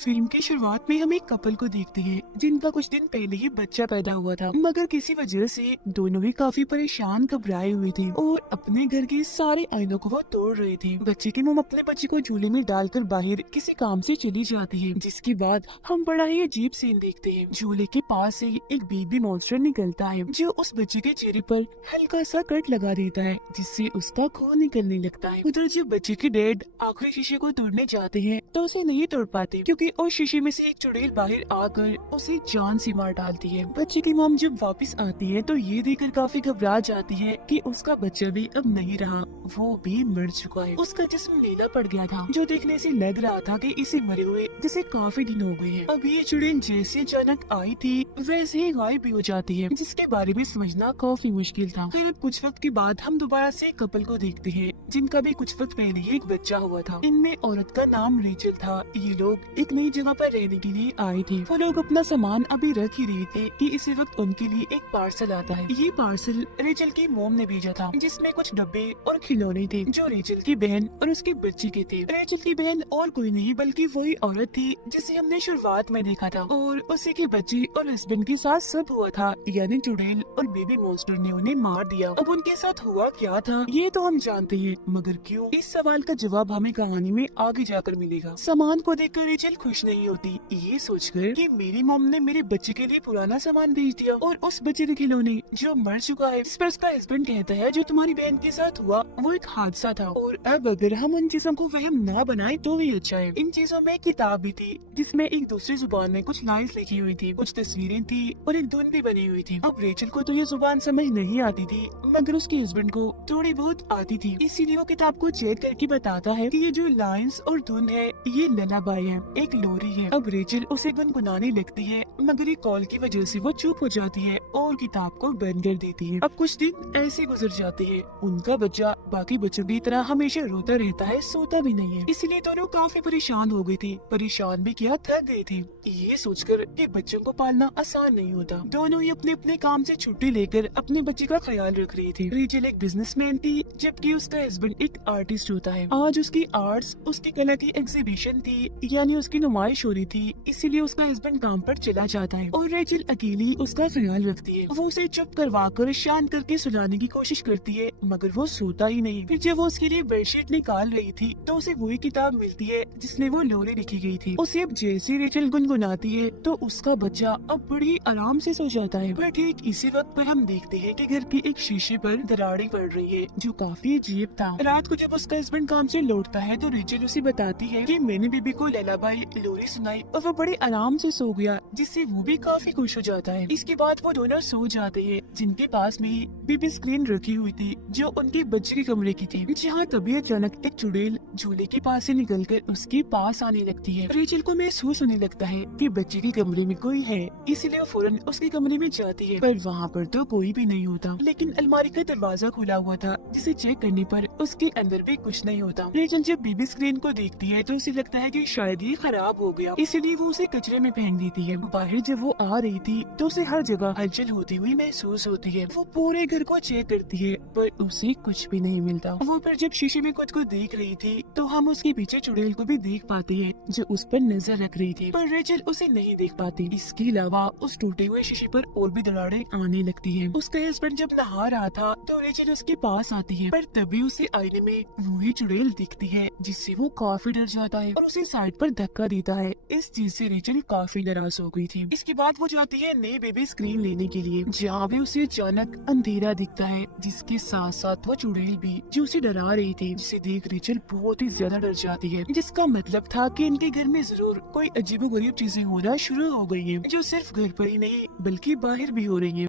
Film की शुरुआत में हम एक कपल को देखते हैं जिनका कुछ दिन पहले ही बच्चा पैदा हुआ था, मगर किसी वजह से दोनों ही काफी परेशान घबराए हुए थे और अपने घर के सारे आईनों को वो तोड़ रहे थे। बच्चे की मोम अपने बच्चे को झूले में डालकर बाहर किसी काम से चली जाती है, जिसके बाद हम बड़ा ही अजीब सीन देखते हैं। झूले के पास से एक बेबी मॉन्स्टर निकलता है जो उस बच्चे के चेहरे पर हल्का सा कट लगा देता है, जिससे उसका खून निकलने लगता है। उधर जब बच्चे के डैड आखिरी शीशे को तोड़ने जाते हैं तो उसे नहीं तोड़ पाते, क्योंकि उस शीशे में से एक चुड़ैल बाहर आकर उसे जान से मार डालती है। बच्चे की मॉम जब वापस आती है तो ये देखकर काफी घबरा जाती है कि उसका बच्चा भी अब नहीं रहा, वो भी मर चुका है। उसका जिस्म नीला पड़ गया था, जो देखने से लग रहा था कि इसे मरे हुए जैसे काफी दिन हो गए हैं। अब ये चुड़ैल जैसे अचानक आई थी वैसे ही गायब भी हो जाती है, जिसके बारे में समझना काफी मुश्किल था। फिर कुछ वक्त के बाद हम दोबारा से कपल को देखते हैं जिनका भी कुछ वक्त पहले ही एक बच्चा हुआ था। इनमें औरत का नाम रेचल था। ये लोग एक नई जगह पर रहने के लिए आए थे। वो लोग अपना सामान अभी रख ही रहे थे कि इसी वक्त उनके लिए एक पार्सल आता है। ये पार्सल रेचल की मोम ने भेजा था, जिसमें कुछ डब्बे और खिलौने थे जो रेचल की बहन और उसके बच्चे के थे। रेचल की बहन और कोई नहीं बल्कि वही औरत थी जिसे हमने शुरुआत में देखा था, और उसी के बच्चे और हस्बैंड के साथ सब हुआ था, यानी चुड़ैल और बेबी मॉन्स्टर ने उन्हें मार दिया। अब उनके साथ हुआ क्या था ये तो हम जानते हैं, मगर क्यों, इस सवाल का जवाब हमें कहानी में आगे जाकर मिलेगा। सामान को देखकर रेचल खुश नहीं होती, ये सोचकर कि मेरी मॉम ने मेरे बच्चे के लिए पुराना सामान भेज दिया और उस बच्चे के खिलौने जो मर चुका है। इस पर उसका हस्बैंड कहता है जो तुम्हारी बहन के साथ हुआ वो एक हादसा था, और अब अगर हम उन चीजों को वहम ना बनाए तो भी अच्छा है। इन चीजों में एक किताब भी थी जिसमें एक दूसरी जुबान में कुछ लाइन्स लिखी हुई थी, कुछ तस्वीरें थी और एक धुन भी बनी हुई थी। अब रेचल को तो ये जुबान समझ नहीं आती थी, मगर उसके हस्बैंड को थोड़ी बहुत आती थी, इसीलिए वो किताब को चेक करके बताता है कि ये जो लाइन्स और धुन है ये ललाबाई है, एक लोरी है। अब रेचल उसे गुनगुनाने लगती है, मगर ये कॉल की वजह से वो चुप हो जाती है और किताब को बंद कर देती है। अब कुछ दिन ऐसे गुजर जाते हैं। उनका बच्चा बाकी बच्चों की तरह हमेशा रोता रहता है, सोता भी नहीं है, इसलिए दोनों काफी परेशान हो गए थे। परेशान भी क्या, थक गए थे। ये सोचकर कि बच्चों को पालना आसान नहीं होता, दोनों ही अपने अपने काम से छुट्टी लेकर अपने बच्चे का ख्याल रख रही थी। रेचल एक बिजनेसमैन थी, जबकि उसका हस्बैंड एक आर्टिस्ट होता है। आज उसकी आर्ट्स, उसकी कला की एग्जीबिशन थी, यानी उसकी नुमाइश हो रही थी, इसीलिए उसका हस्बैंड काम पर चला जाता है और रेचल अकेली उसका ख्याल रखती है। वो उसे चुप करवा कर शांत करके सुलाने की कोशिश करती है, मगर वो सोता ही नहीं। फिर जब वो उसके लिए बेडशीट निकाल रही थी तो उसे वही किताब मिलती है जिसमें वो लोरी लिखी गई थी। उसे अब जैसे रेचल गुनगुनाती है तो उसका बच्चा अब बड़ी आराम से सो जाता है। पर ठीक इसी वक्त पर हम देखते हैं कि घर के एक शीशे पर दरारें पड़ रही है, जो काफी अजीब था। रात को जब उसका हस्बैंड काम से लौटता है तो रेचल उसे बताती है कि मैंने बीबी को ललाबाई लोरी सुनाई और वो बड़े आराम से सो गया, जिससे वो भी काफी खुश हो जाता है। इसके बाद वो दोनों सो जाते हैं, जिनके पास में ही बीबी स्क्रीन रखी हुई थी जो उनके बच्चे के कमरे की थी। जहाँ तभी अचानक एक चुड़ैल झूले के पास से निकलकर उसके पास आने लगती है। रेचल को महसूस होने लगता है कि बच्चे के कमरे में कोई है, इसलिए वो फौरन उसके कमरे में जाती है, पर वहाँ पर तो कोई भी नहीं होता। लेकिन अलमारी का दरवाजा खुला हुआ था, जिसे चेक करने पर उसके अंदर भी कुछ नहीं होता। रेचल जब बीबी स्क्रीन को देखती है तो उसे लगता है कि शायद ये खराब हो गया, इसलिए वो उसे कचरे में फेंक देती है। बाहर जब वो आ रही थी तो उसे हर जगह हलचल होती हुई महसूस होती है। वो पूरे घर को चेक करती है पर उसे कुछ भी नहीं मिलता। वो फिर जब शीशे में खुद को देख रही थी तो हम उसके पीछे चुड़ैल को भी देख पाते हैं जो उस पर नजर रख रही थी, पर रेचल उसे नहीं देख पाती। इसके अलावा उस टूटे हुए शीशे पर और भी दरारें आने लगती है। उसका हस्बैंड जब नहा रहा था तो रेचल उसके पास आती है, पर तभी उसे आईने में वही चुड़ैल दिखती है, जिससे वो काफी डर जाता है और उसे साइड पर धक्का देता है। इस चीज से रेचल काफी नाराज हो गई थी। इसके बाद वो जाती है नई बेबी स्क्रीन लेने के लिए, जहाँ भी उसे अचानक अंधेरा दिखता है, जिसके साथ साथ वो चुड़ैल भी जो उसे डरा रही थी, जिसे देख रेचल बहुत ही ज्यादा डर जाती है, जिसका मतलब था कि इनके घर में जरूर कोई अजीबोगरीब चीजें होना शुरू हो गई हैं, जो सिर्फ घर पर ही नहीं बल्कि बाहर भी हो रही हैं।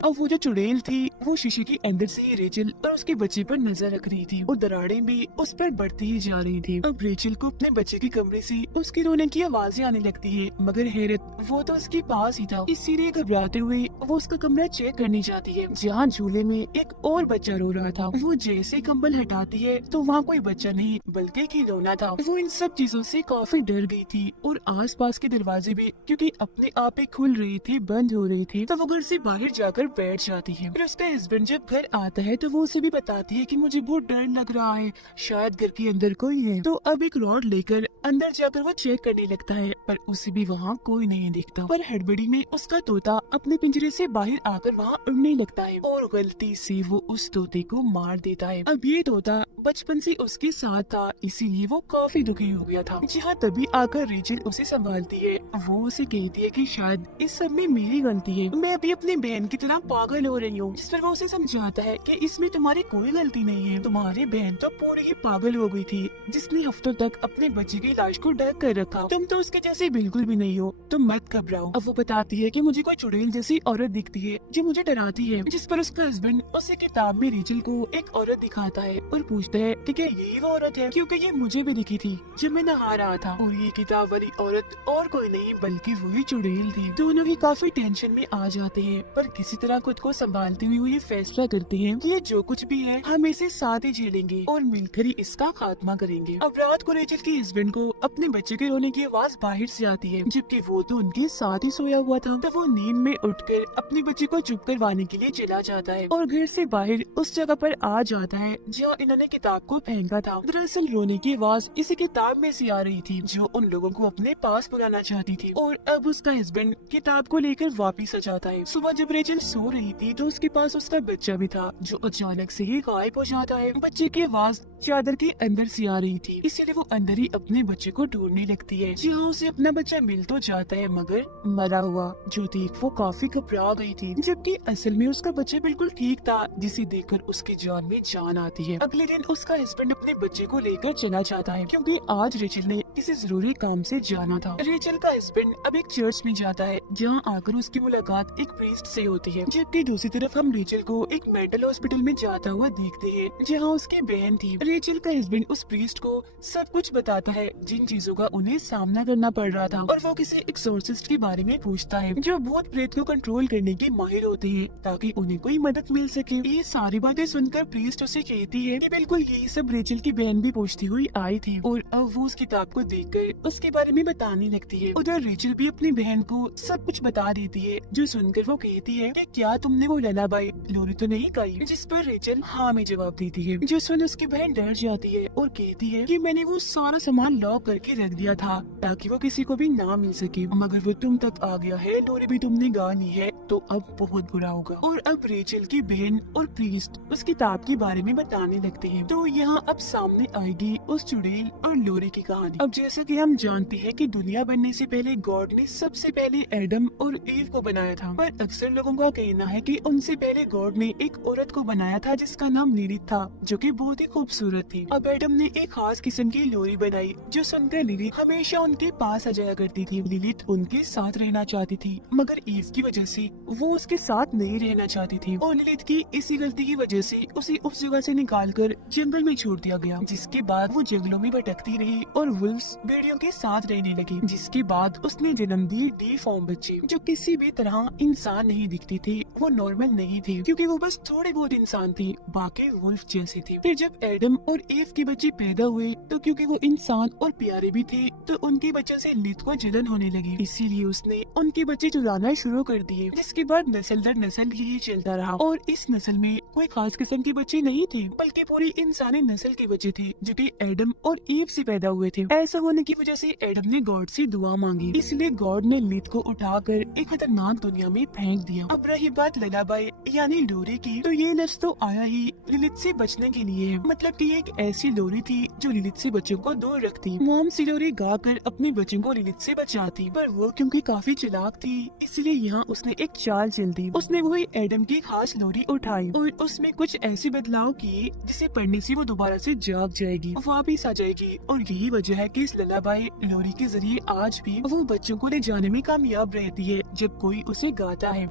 अब वो जो चुड़ैल थी वो शीशे के अंदर से ही रेचल और उसके बच्चे पर नजर रख रही थी और दरारें भी उस पर बढ़ती ही जा रही थी। अब रेचल को अपने बच्चे के कमरे से उसके रोने की आवाजें आने लगती है, मगर हैरत वो तो उसके पास ही था। इसीलिए घबराते हुए वो उसका कमरा चेक करने जाती है, जहाँ झूले में एक और बच्चा रो रहा था। वो जैसे कंबल हटाती है तो वहाँ कोई बच्चा नहीं बल्कि खिलौना था। वो इन सब चीजों से काफी डर गई थी और आस पास के दरवाजे भी क्योंकि अपने आप ही खुल रहे थे, बंद हो रहे थे, तो वो घर से बाहर जाकर बैठ जाती है। फिर उसका हस्बैंड जब घर आता है तो वो उसे भी बताती है कि मुझे बहुत डर लग रहा है, शायद घर के अंदर कोई है। तो अब एक रॉड लेकर अंदर जाकर वो चेक करने लगता है, पर उसे भी वहाँ कोई नहीं दिखता। पर हड़बड़ी में उसका तोता अपने पिंजरे से बाहर आकर वहाँ उड़ने लगता है और गलती से वो उस तोते को मार देता है। अब ये तोता बचपन से उसके साथ था, इसीलिए वो काफी दुखी हो गया था। जहाँ तभी आकर रेचल उसे संभालती है। वो उसे कहती है कि शायद इस सब में मेरी गलती है, मैं अभी अपनी बहन की तरह पागल हो रही हूँ। जिस पर वो उसे समझाता है कि इसमें तुम्हारी कोई गलती नहीं है, तुम्हारी बहन तो पूरी ही पागल हो गई थी, जिसने हफ्तों तक अपने बच्चे की लाश को ढक कर रखा। तुम तो उसके जैसे बिल्कुल भी नहीं हो, तुम मत घबराओ। अब वो बताती है कि मुझे कोई चुड़ैल जैसी औरत दिखती है जो मुझे डराती है। जिस पर उसका हस्बैंड उसे किताब में रेचल को एक औरत दिखाता है और पूछता है कि क्या यही वो औरत है, क्योंकि ये मुझे भी दिखी थी जब मैं नहा रहा था। और ये किताब वाली औरत और कोई नहीं बल्कि वही चुड़ैल थी। दोनों ही काफी टेंशन में आ जाते हैं, पर किसी तरह खुद को संभालते हुए वो ये फैसला करते हैं कि ये जो कुछ भी है हम इसे साथ ही झेलेंगे और मिलकर ही इसका खात्मा करेंगे। अब रात को रेचल के हस्बैंड को अपने बच्चे के रोने की आवाज बाहर से आती है, जबकि वो तो उनके साथ ही सोया हुआ था। तब वो नींद में उठकर अपने बच्चे को चुप करवाने के लिए चला जाता है और घर से बाहर उस जगह पर आ जाता है जहाँ इन्होंने किताब को फेंका था। दरअसल रोने की आवाज इसी किताब में से आ रही थी जो उन लोगों को अपने पास बुलाना चाहती थी। और अब उसका हस्बैंड किताब को लेकर वापिस आ जाता है। सुबह जब रेचल सो रही थी तो उसके पास उसका बच्चा भी था जो अचानक से ही गायब हो जाता है। बच्चे की आवाज चादर के अंदर से आ रही थी, इसीलिए वो अंदर ही अपने बच्चे को ढूंढने लगती है। जहाँ उसे अपना बच्चा मिल तो जाता है मगर मरा हुआ, जो देख वो काफी घबरा गई थी, जबकि असल में उसका बच्चा बिल्कुल ठीक था, जिसे देखकर उसकी जान में जान आती है। अगले दिन उसका हस्बैंड अपने बच्चे को लेकर चला जाता है क्योंकि आज रेचल ने किसी जरूरी काम से जाना था। रेचल का हस्बैंड अब एक चर्च में जाता है जहाँ आकर उसकी मुलाकात एक प्रीस्ट से होती है, जबकि दूसरी तरफ हम रेचल को एक मेंटल हॉस्पिटल में जाता हुआ देखते हैं जहाँ उसकी बहन थी। रेचल का हस्बैंड उस प्रीस्ट को सब कुछ बताता है जिन चीजों का उन्हें सामना करना पड़ रहा था, और वो किसी एक्सोर्सिस्ट के बारे में पूछता है जो भूत प्रेत को कंट्रोल करने के माहिर होते हैं ताकि उन्हें कोई मदद मिल सके। ये सारी बातें सुनकर प्रीस्ट उसे कहती है कि बिल्कुल यही सब रेचल की बहन भी पूछती हुई आई थी, और अब वो उस किताब को देखकर उसके बारे में बताने लगती है। उधर रेचल भी अपनी बहन को सब कुछ बता देती है, जो सुनकर वो कहती है कि क्या तुमने वो ललाबाई लोरी तो नहीं गाई? जिस पर रेचल हाँ में जवाब देती है, जो सुन उसकी बहन डर जाती है और कहती है कि मैंने वो सारा सामान लॉक करके रख दिया था ताकि वो किसी को भी ना मिल सके, मगर वो तुम तक आ गया है, लोरी भी तुमने गा ली है तो अब बहुत बुरा होगा। और अब रेचल की बहन और प्रीस्ट उस किताब के बारे में बताने लगते हैं। तो यहाँ अब सामने आएगी उस चुड़ैल और लोरी की कहानी। अब जैसा कि हम जानते हैं कि दुनिया बनने से पहले गॉड ने सबसे पहले एडम और ईव को बनाया था, पर अक्सर लोगों का कहना है कि उनसे पहले गॉड ने एक औरत को बनाया था जिसका नाम लिलिथ था, जो कि बहुत ही खूबसूरत थी। अब एडम ने एक खास किस्म की लोरी बनाई जो सुनकर लिलिथ हमेशा उनके पास आ जाया करती थी। लिलिथ उनके साथ रहना चाहती थी, मगर ईव की वजह से वो उसके साथ नहीं रहना चाहती थी, और लिलिथ की इसी गलती की वजह से उसे उस जगह से निकालकर जंगल में छोड़ दिया गया, जिसके बाद वो जंगलों में भटकती रही और वुल्व्स भेड़ियों के साथ रहने लगी। जिसके बाद उसने जन्म दी डिफॉर्म बच्चे जो किसी भी तरह इंसान नहीं दिखती थी, वो नॉर्मल नहीं थी क्योंकि वो बस थोड़े बहुत इंसान थी, बाकी वुल्फ जैसी थी। फिर जब एडम और ईव के बच्चे पैदा हुए तो क्योंकि वो इंसान और प्यारे भी थे तो उनके बच्चों से लिलिथ को जलन होने लगी, इसीलिए उसने उनके बच्चे चुराना शुरू कर दिए, जिसके बाद नस्ल दर नस्ल यही चलता रहा। और इस नस्ल में कोई खास किस्म के बच्चे नहीं थे बल्कि पूरी इंसानी नस्ल के बच्चे थे जो कि एडम और ईव से पैदा हुए थे। ऐसा होने की वजह से एडम ने गॉड से दुआ मांगी, इसलिए गॉड ने लिलिथ को उठाकर एक खतरनाक दुनिया में फेंक दिया। अब रही बात ललाबाई यानी लोरी की, तो ये लफ्ज तो आया ही लिलिथ से बचने के लिए, मतलब कि एक ऐसी लोरी थी जो लिलिथ से बच्चों को दूर रखती। मोम सी लोरी गाकर अपने बच्चों को लिलिथ से बचाती, पर वो क्योंकि काफी चालाक थी इसलिए यहाँ उसने एक चाल चल दी। उसने वही एडम की खास लोरी उठाई और उसमें कुछ ऐसे बदलाव किए जिसे पढ़ने से वो दोबारा से जाग जाएगी, वापिस आ जाएगी। और यही वजह है कि इस ललाबाई लोरी के जरिए आज भी वो बच्चों को ले जाने में कामयाब रहती है जब कोई उसे गाता है।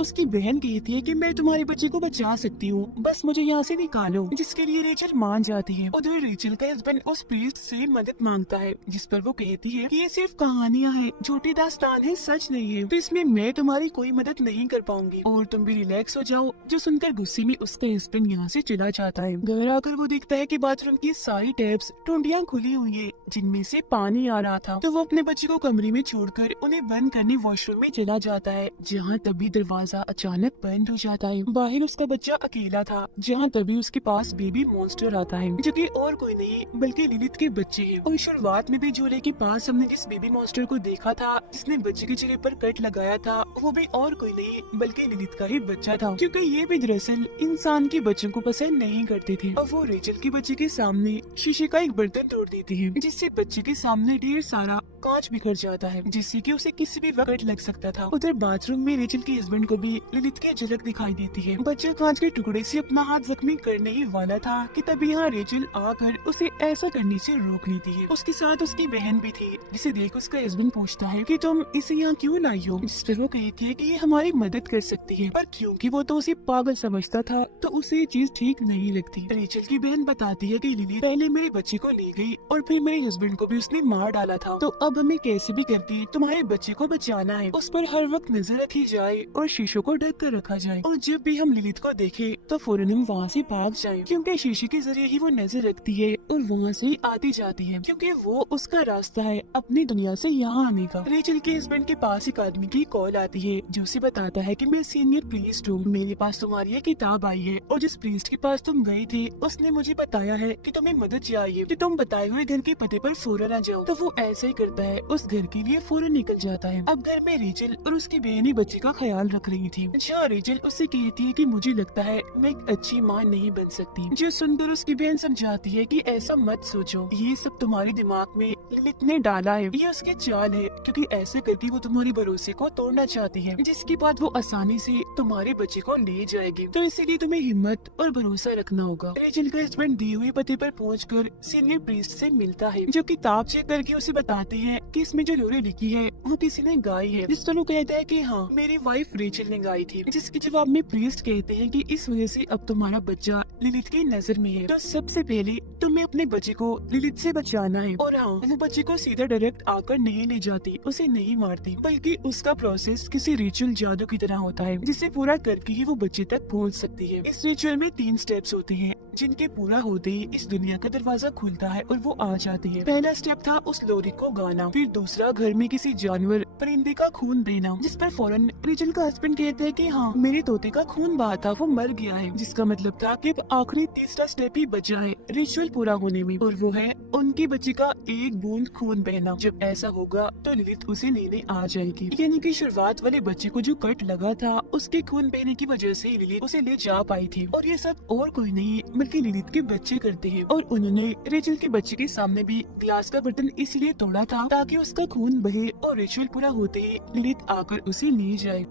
उसकी बहन कहती है कि मैं तुम्हारे बच्चे को बचा सकती हूँ, बस मुझे यहाँ से निकालो, जिसके लिए रेचल मान जाती है। उधर रेचल का हस्बैंड उस प्रीस्ट से मदद मांगता है, जिस पर वो कहती है कि ये सिर्फ कहानियाँ हैं, झूठी दास्तान है, सच नहीं है, तो इसमें मैं तुम्हारी कोई मदद नहीं कर पाऊंगी और तुम भी रिलैक्स हो जाओ। जो सुनकर गुस्से में उसका हस्बैंड यहाँ से चला जाता है। घर आकर वो देखता है कि बाथरूम की सारी टैप्स टूटियां खुली हुई है जिनमें से पानी आ रहा था, तो वो अपने बच्चे को कमरे में छोड़कर उन्हें बंद करने वॉशरूम में चला जाता है, जहाँ तभी दरवाजा दरवाजा अचानक बंद हो जाता है। बाहर उसका बच्चा अकेला था, जहाँ तभी उसके पास बेबी मॉन्स्टर आता है, जो कि और कोई नहीं बल्कि लिलिथ के बच्चे हैं। और शुरुआत में भी झूले के पास हमने जिस बेबी मॉन्स्टर को देखा था, जिसने बच्चे के चेहरे पर कट लगाया था, वो भी और कोई नहीं बल्कि लिलिथ का ही बच्चा था, क्योंकि ये भी दरअसल इंसान के बच्चों को पसंद नहीं करते थे। और वो रेचल के बच्चे के सामने शीशे का एक बर्तन तोड़ देती है, जिससे बच्चे के सामने ढेर सारा कांच बिखर जाता है, जिससे कि उसे किसी भी वक्त लग सकता था। उधर बाथरूम में रेचल के हस्बैंड को भी लिलिथ की झलक दिखाई देती है। बच्चा कांच के टुकड़े से अपना हाथ जख्मी करने ही वाला था कि तभी यहाँ रेचल आकर उसे ऐसा करने से रोक लेती है। उसके साथ उसकी बहन भी थी, जिसे देख उसका हस्बैंड पूछता है कि तुम इसे यहाँ क्यों लाई हो, जिस पर वो कहती है कि ये हमारी मदद कर सकती है, पर क्योंकि वो तो उसे पागल समझता था तो उसे ये चीज ठीक नहीं लगती। रेचल की बहन बताती है कि लिली पहले मेरे बच्चे को ले गई और फिर मेरे हस्बैंड को भी उसने मार डाला था, तो अब हमें कैसे भी करके तुम्हारे बच्चे को बचाना है। उस पर हर वक्त नजर रखी जाए और शीशों को ढक कर रखा जाए, और जब भी हम लिलिथ को देखे तो फौरन हम वहाँ से भाग जाएं, क्योंकि शीशे के जरिए ही वो नजर रखती है और वहाँ से आती जाती है, क्योंकि वो उसका रास्ता है अपनी दुनिया से यहाँ आने का। रेचल के हस्बैंड के पास एक आदमी की कॉल आती है, जो उसे बताता है कि मैं सीनियर प्रीस्ट हूँ, मेरे पास तुम्हारी ये किताब आई है, और जिस प्रीस्ट के पास तुम गए थे उसने मुझे बताया है कि तुम्हें मदद चाहिए, कि तुम बताए हुए घर के पते पर फौरन आ जाओ। तो वो ऐसा ही करता है, उस घर के लिए फौरन निकल जाता है। अब घर में रेचल और उसकी बहनी बच्चे का ख्याल रख रही थी, जहाँ रेचल उससे कहती है कि मुझे लगता है मैं एक अच्छी माँ नहीं बन सकती, जो सुनकर उसकी बहन समझाती है कि ऐसा मत सोचो, ये सब तुम्हारे दिमाग में लिलिथ ने डाला है, ये उसकी चाल है, क्योंकि ऐसे करके वो तुम्हारे भरोसे को तोड़ना चाहती है, जिसके बाद वो आसानी से तुम्हारे बच्चे को ले जाएगी, तो इसीलिए तुम्हें हिम्मत और भरोसा रखना होगा। रेचल का हस्बैंड दिए हुए पते पर पहुंचकर सीनियर प्रीस्ट से मिलता है, जो किताब चेक करके उसे बताते हैं कि इसमें जो लोरी लिखी है वो किसी ने गाई है, जिस पर वो कहता है कि हाँ मेरी वाइफ रेचल ने गाई थी, जिसके जवाब में प्रीस्ट कहते हैं कि इस वजह से अब तुम्हारा बच्चा लिलिथ की नजर में है, तो सबसे पहले तुम्हें अपने बच्चे को लिलिथ से बचाना है। और हाँ, वो बच्चे को सीधा डायरेक्ट आकर नहीं ले जाती, उसे नहीं मारती, बल्कि उसका प्रोसेस किसी रिचुअल जादू की तरह होता है, जिसे पूरा करके ही वो बच्चे तक पहुंच सकती है। इस रिचुअल में 3 स्टेप्स होते हैं, जिनके पूरा होते ही इस दुनिया का दरवाजा खुलता है और वो आ जाती है। पहला स्टेप था उस लोरी को गाना, फिर दूसरा घर में किसी जानवर परिंदे का खून देना, जिस पर फौरन रेचल का हस्बैंड कहते हैं कि हाँ मेरे तोते का खून बहा था, वो मर गया है, जिसका मतलब था कि आखिरी तीसरा स्टेप ही बचा है रिचुअल पूरा होने में, और वो है उनके बच्चे का एक बूंद खून बहना। जब ऐसा होगा तो लिलिथ उसे लेने आ जाएगी, यानी कि शुरुआत वाले बच्चे को जो कट लगा था उसके खून बहने की वजह से लिलिथ उसे ले जा पाई थी, और ये सब और कोई नहीं बल्कि लिलिथ के बच्चे करते हैं। और उन्होंने रेचल के बच्चे के सामने भी ग्लास का बर्तन इसलिए तोड़ा था ताकि उसका खून बहे और रिचुअल पूरा होते ही लिलिथ आकर उसे ले जाए।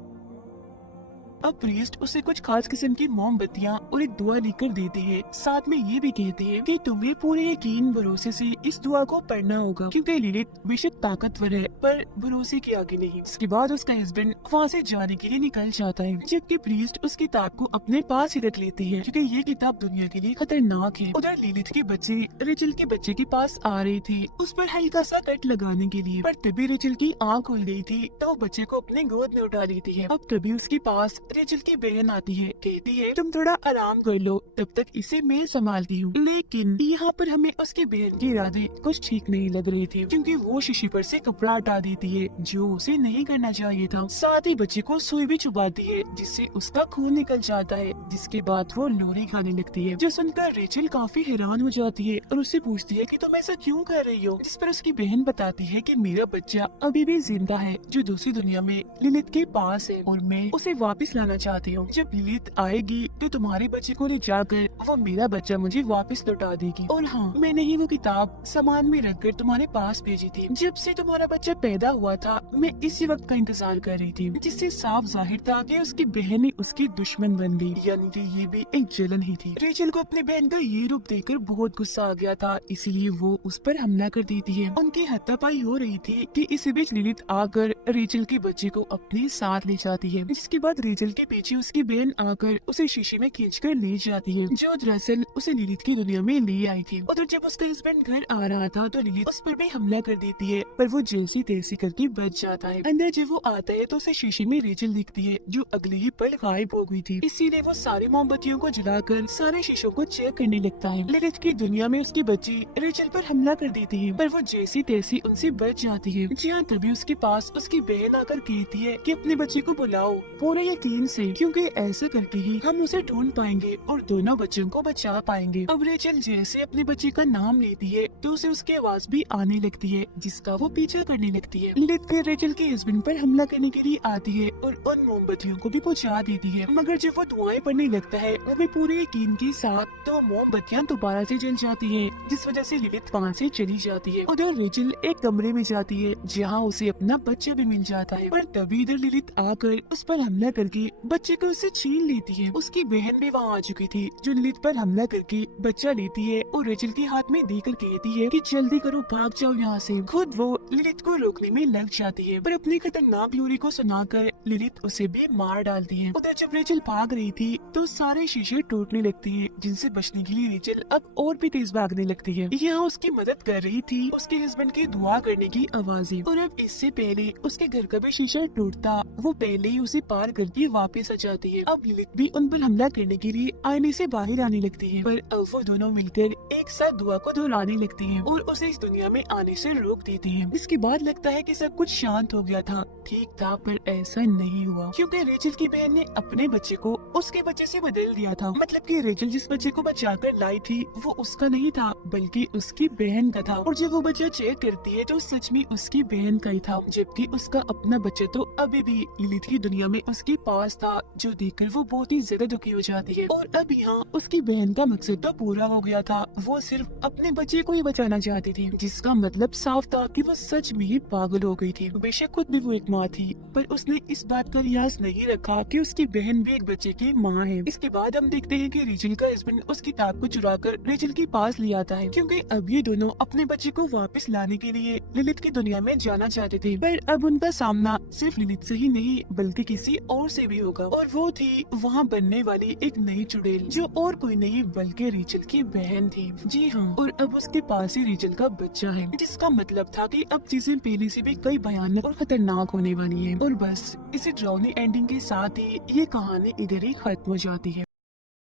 अब प्रीस्ट उसे कुछ खास किस्म की मोमबत्तियां और एक दुआ लेकर देते हैं, साथ में ये भी कहते हैं कि तुम्हें पूरे यकीन भरोसे से इस दुआ को पढ़ना होगा, क्योंकि लिलिथ बेशक ताकतवर है पर भरोसे के आगे नहीं। इसके बाद उसका हस्बैंड वहाँ से जाने के लिए निकल जाता है, जबकि प्रीस्ट उस किताब को अपने पास ही रख लेते हैं, क्योंकि ये किताब दुनिया के लिए खतरनाक है। उधर लिलिथ के बच्चे रेचल के बच्चे के पास आ रहे थे उस पर हल्का सा कट लगाने के लिए, पर तभी रेचल की आँख खुल गई थी, तो वो बच्चे को अपने गोद में उठा लेती है। अब तभी उसके पास रेचल की बहन आती है, कहती है तुम थोड़ा आराम कर लो, तब तक इसे मैं संभालती हूँ। लेकिन यहाँ पर हमें उसकी बहन के इरादे कुछ ठीक नहीं लग रहे थे, क्योंकि वो शीशी पर से कपड़ा हटा देती है, जो उसे नहीं करना चाहिए था। साथ ही बच्चे को सुई भी चुभाती है, जिससे उसका खून निकल जाता है, जिसके बाद वो लोरी खाने लगती है, जो सुनकर रेचल काफी हैरान हो जाती है और उससे पूछती है कि तुम ऐसा क्यों कर रही हो, जिस पर उसकी बहन बताती है कि मेरा बच्चा अभी भी जिंदा है, जो दूसरी दुनिया में लिलिथ के पास है, और मैं उसे वापस लाना चाहती हूँ। जब लिलिथ आएगी तो तुम्हारे बच्चे को ले जाकर वो मेरा बच्चा मुझे वापस लौटा देगी। और हाँ, मैंने ही वो किताब सामान में रखकर तुम्हारे पास भेजी थी। जब से तुम्हारा बच्चा पैदा हुआ था मैं इसी वक्त का इंतजार कर रही थी, जिससे साफ जाहिर था कि उसकी बहन ही उसकी दुश्मन बन गई, यानी कि ये भी एक जलन ही थी। रेचल को अपने बहन का ये रूप देखकर बहुत गुस्सा आ गया था, इसीलिए वो उस पर हमला कर देती है। उनकी हाथापाई हो रही थी कि इसी बीच लिलिथ आकर रेचल के बच्चे को अपने साथ ले जाती है, जिसके बाद रेचल के पीछे उसकी बहन आकर उसे शीशे में खींचकर ले जाती है, जो दरअसल उसे लिलिथ की दुनिया में ले आई थी। उधर जब उसका हस्बैंड घर आ रहा था तो लिलिथ उस पर भी हमला कर देती है, पर वो जैसी तैसी करके बच जाता है। अंदर जब वो आता है तो उसे शीशे में रेचल दिखती है, जो अगले ही पल गायब हो गई थी। इसीलिए वो सारी मोमबत्तियों को जलाकर सारे शीशों को चेक करने लगता है। लिलिथ की दुनिया में उसकी बच्ची रेचल पर हमला कर देती है, पर वो जैसी तैसी उनसे बच जाती है। जी हाँ, तभी उसके पास उसकी बहन आकर कहती है कि अपने बच्चे को बुलाओ। पूरा यकीन यकीन से, क्योंकि ऐसा करके ही हम उसे ढूंढ पाएंगे और दोनों बच्चों को बचा पाएंगे। अब रेचल जैसे अपने बच्चे का नाम लेती है तो उसे उसकी आवाज भी आने लगती है, जिसका वो पीछा करने लगती है। लिलिथ फिर रेचल के हस्बैंड पर हमला करने के लिए आती है और उन मोमबत्तियों को भी बुझा देती है, मगर जब वो धुआं पड़ने लगता है वो भी पूरे यकीन के साथ तो मोमबत्तियां दोबारा से जल जाती है, जिस वजह से लिलिथ वहाँ से चली जाती है। उधर रेचल एक कमरे में जाती है जहाँ उसे अपना बच्चा भी मिल जाता है, पर तभी इधर लिलिथ आकर उस पर हमला करके बच्चे को उससे छीन लेती है। उसकी बहन भी वहाँ आ चुकी थी जो लिलिथ पर हमला करके बच्चा लेती है और रेचल के हाथ में देकर कहती है कि जल्दी करो, भाग जाओ यहाँ से। खुद वो लिलिथ को रोकने में लग जाती है, पर अपनी खतरनाक लोरी को सुनाकर लिलिथ उसे भी मार डालती है। उधर जब रेचल भाग रही थी तो सारे शीशे टूटने लगते हैं, जिनसे बचने के लिए रेचल अब और भी तेज भागने लगती है। यहाँ उसकी मदद कर रही थी उसके हस्बैंड की दुआ करने की आवाजें, और अब इससे पहले उसके घर का भी शीशा टूटता वो पहले ही उसे पार करके वापस आ जाती है। अब लिलिथ भी उन पर हमला करने के लिए आईने से बाहर आने लगती है, पर अब वो दोनों मिलकर एक साथ दुआ को दोहराने लगती हैं और उसे इस दुनिया में आने से रोक देती हैं। इसके बाद लगता है कि सब कुछ शांत हो गया था, ठीक था, पर ऐसा नहीं हुआ, क्योंकि रेचल की बहन ने अपने बच्चे को उसके बच्चे से बदल दिया था। मतलब कि रेचल जिस बच्चे को बचाकर लाई थी वो उसका नहीं था बल्कि उसकी बहन का था, और जब वो बच्चा चेक करती है तो सच में उसकी बहन का ही था, जबकि उसका अपना बच्चा तो अभी भी लिलिथ की दुनिया में उसके पास था, जो देखकर वो बहुत ही ज्यादा दुखी हो जाती है। और अब यहाँ उसकी बहन का मकसद तो पूरा हो गया था, वो सिर्फ अपने बच्चे को ही बचाना चाहती थी, जिसका मतलब साफ था कि वो सच में ही पागल हो गई थी। बेशक खुद भी वो एक माँ थी, पर उसने इस बात का रियाज नहीं रखा कि उसकी बहन भी एक बच्चे की माँ है। इसके बाद हम देखते हैं कि रेचल का हस्बैंड उस किताब को चुराकर रेचल के पास ले आता है, क्योंकि अब ये दोनों अपने बच्चे को वापस लाने के लिए लिलिथ की दुनिया में जाना चाहते थे। पर अब उनका सामना सिर्फ लिलिथ से ही नहीं बल्कि किसी और से भी होगा, और वो थी वहाँ बनने वाली एक नई चुड़ैल, जो और कोई नहीं बल्कि रेचल की बहन थी। जी हाँ, और अब उसके पास ही रेचल का बच्चा है, जिसका मतलब था कि अब चीजें पहले से भी कई भयानक और खतरनाक होने वाली है। और बस इसी ड्राउनी एंडिंग के साथ ही ये कहानी इधर ही खत्म हो जाती है।